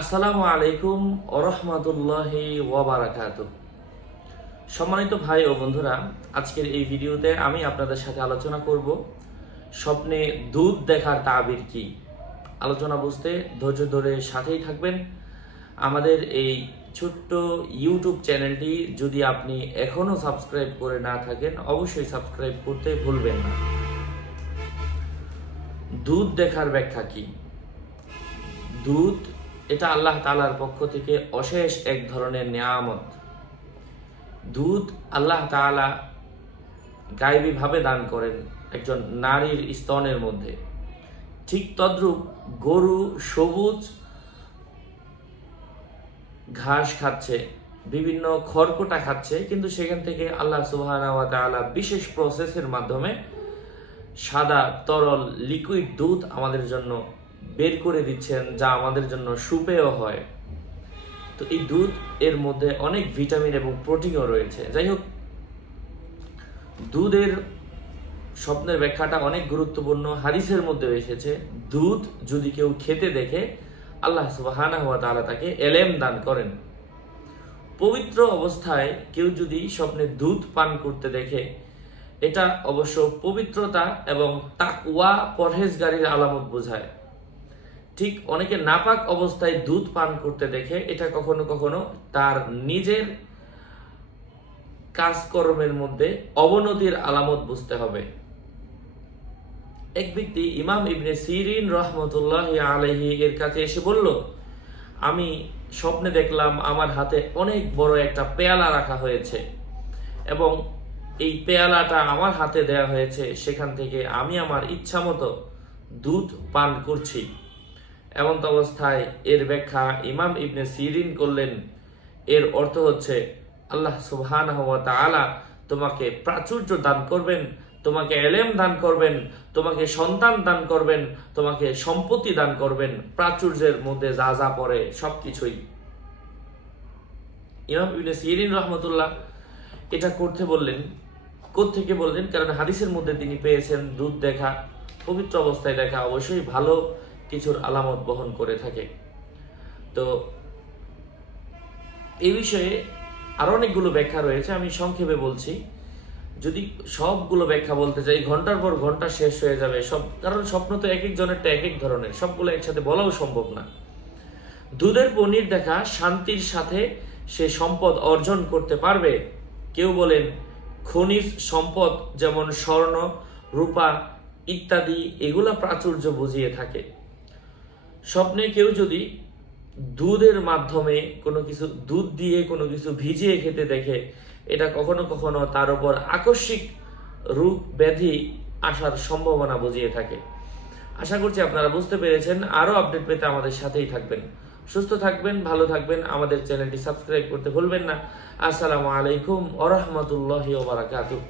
আসসালামু আলাইকুম ওরহমাতুল্লাহি ওয়াবারাকাতুহ। সম্মানিত ভাই ও বন্ধুরা, আজকের এই ভিডিওতে আমি আপনাদের সাথে আলোচনা করব স্বপ্নে দুধ দেখার তাবির কি। আলোচনা বুঝতে ধৈর্য ধরে সাথেই থাকবেন। আমাদের এই ছোট্ট ইউটিউব চ্যানেলটি যদি আপনি এখনো সাবস্ক্রাইব করে না থাকেন, অবশ্যই সাবস্ক্রাইব করতে ভুলবেন না। দুধ দেখার ব্যাখ্যা কি? দুধ এটা আল্লাহ তাআলার পক্ষ থেকে অশেষ এক ধরনের নিয়ামত। দুধ আল্লাহ তাআলা গায়বী ভাবে দান করেন একজন নারীর স্তনের মধ্যে। ঠিক তদ্রূপ গরু সবুজ ঘাস খাচ্ছে, বিভিন্ন খড়কুটা খাচ্ছে, কিন্তু সেখান থেকে আল্লাহ সুবহানাহু ওয়া তাআলা বিশেষ প্রসেসের মাধ্যমে সাদা তরল লিকুইড দুধ আমাদের জন্য বের করে দিচ্ছেন, যা আমাদের জন্য সুপেয় হয়। তো এই দুধ এর মধ্যে অনেক ভিটামিন এবং প্রোটিনও রয়েছে। যাই হোক, দুধের স্বপ্নের ব্যাখ্যাটা অনেক গুরুত্বপূর্ণ। হাদিসের মধ্যে এসেছে, দুধ যদি কেউ খেতে দেখে আল্লাহ সুবহানাহু ওয়া তাআলা তাকে এলেম দান করেন। পবিত্র অবস্থায় কেউ যদি স্বপ্নে দুধ পান করতে দেখে, এটা অবশ্য পবিত্রতা এবং তাকওয়া পরহেজগারির আলামত বোঝায়। ঠিক অনেকে নাপাক অবস্থায় দুধ পান করতে দেখে, এটা কখনো কখনো তার নিজের কাজকর্মের মধ্যে অবনতির আলামত বুঝতে হবে। এক ব্যক্তি ইমাম ইবনে সিরিন রাহমাতুল্লাহি আলাইহি এর কাছে এসে বলল, আমি স্বপ্নে দেখলাম আমার হাতে অনেক বড় একটা পেয়ালা রাখা হয়েছে এবং এই পেয়ালাটা আমার হাতে দেয়া হয়েছে, সেখান থেকে আমি আমার ইচ্ছা মতো দুধ পান করছি। এমন অবস্থায় এর ব্যাখ্যা ইমাম ইবনে সিরিন করলেন, এর অর্থ হচ্ছে আল্লাহ সুবহানাহু ওয়া তাআলা তোমাকে প্রাচুর্য দান করবেন, তোমাকে এলেম দান করবেন, তোমাকে সন্তান দান করবেন, তোমাকে সম্পত্তি দান করবেন। প্রাচুর্যের মধ্যে যা যা পড়ে সবকিছুই। ইমাম ইবনে সিরিন রাহমাতুল্লাহ এটা করতে বললেন। কোত্থেকে বললেন? কারণ হাদিসের মধ্যে তিনি পেয়েছেন দুধ দেখা, পবিত্র অবস্থায় দেখা অবশ্যই ভালো কিছুর আলামত বহন করে থাকে। তো এই বিষয়ে আরো অনেকগুলো ব্যাখ্যা রয়েছে, আমি সংক্ষেপে বলছি। যদি সবগুলো ব্যাখ্যা বলতে চাই ঘন্টার পর ঘন্টা শেষ হয়ে যাবে সব, কারণ স্বপ্ন তো এক একজনেরটা এক এক ধরনের, সবগুলো একসাথে বলাও সম্ভব না। দুধের পনির দেখা শান্তির সাথে সে সম্পদ অর্জন করতে পারবে। কেউ বলেন খনিজ সম্পদ যেমন স্বর্ণ, রূপা ইত্যাদি, এগুলা প্রাচুর্য বুঝিয়ে থাকে। স্বপ্নে কেউ যদি দুধের মাধ্যমে কোনো কিছু, দুধ দিয়ে কোনো কিছু ভিজিয়ে খেতে দেখে, এটা কখনো কখনো তার উপর আকস্মিক রোগ ব্যাধি আসার সম্ভাবনা বুঝিয়ে থাকে। আশা করছি আপনারা বুঝতে পেরেছেন। আরো আপডেট পেতে আমাদের সাথেই থাকবেন। সুস্থ থাকবেন, ভালো থাকবেন। আমাদের চ্যানেলটি সাবস্ক্রাইব করতে ভুলবেন না। আসসালামু আলাইকুম ওয়া রাহমাতুল্লাহি ওয়া বারাকাতুহু।